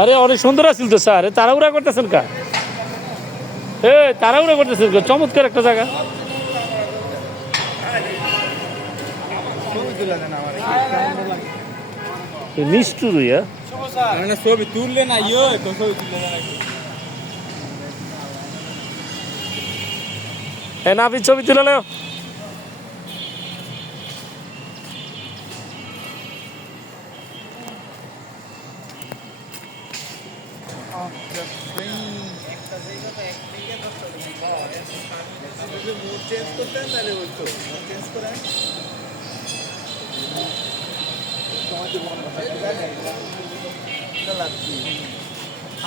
আরে অনেক সুন্দর আছিল তো স্যার। এ তাড়াহুড়া করতেছেন কা? এ তাড়াহুড়া করতেছেন কা? চমৎকার একটা জায়গা। নিষ্ঠুর ইয়া মানে ছবি তুললে না ইয়ে তো ছবি তুললে না এ ছবি তুলে নেও। চেঞ্জ করতেন তাহলে বলতো চেঞ্জ করে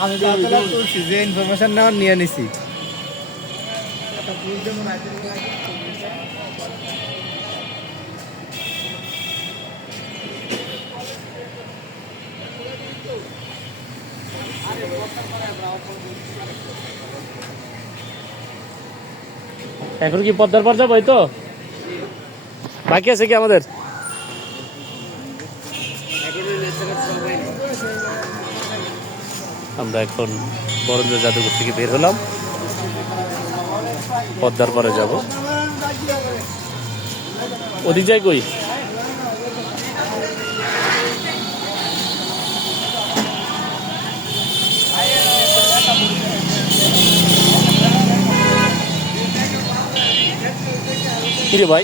আমি তুলছি যে ইনফরমেশন নেওয়ার নিয়ে নিছি। এখন কি পদ্মার পর যাব তো? বাকি আছে কি আমাদের? আমরা এখন বরেন্দ্র জাদুঘর থেকে বের হলাম। পদ্মার পরে যাব। ওদিক যাই কই? কিরে ভাই?